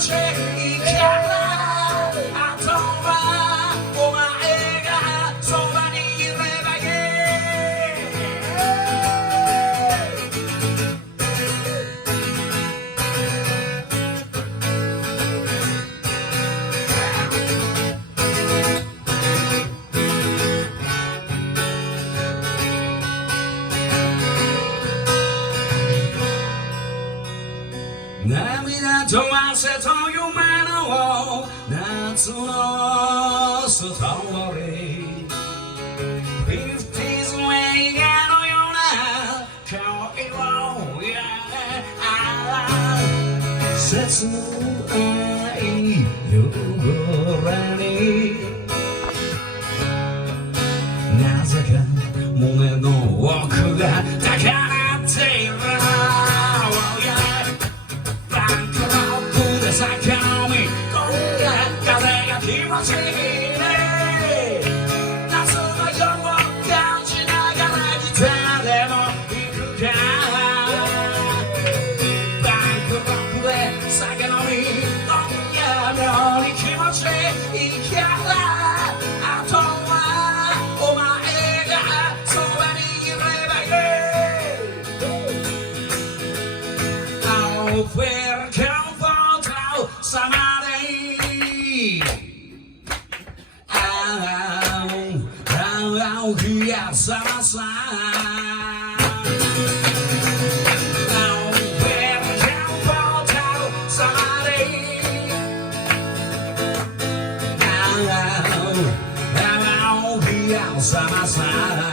ちいいからあとはお前がそばにいればいい涙と汗と夢の夏のストーリー 50s 映画のような恋を切ない夜空になぜか胸の奥が高鳴っている坂道今夜風が気持ちいいね夏の夜を感じながらギターでも弾くかバンクロックで酒飲み今夜妙に気持ちいいからあとはお前がそばにいればいい I'll feel Somebody here sama-sama sama-sama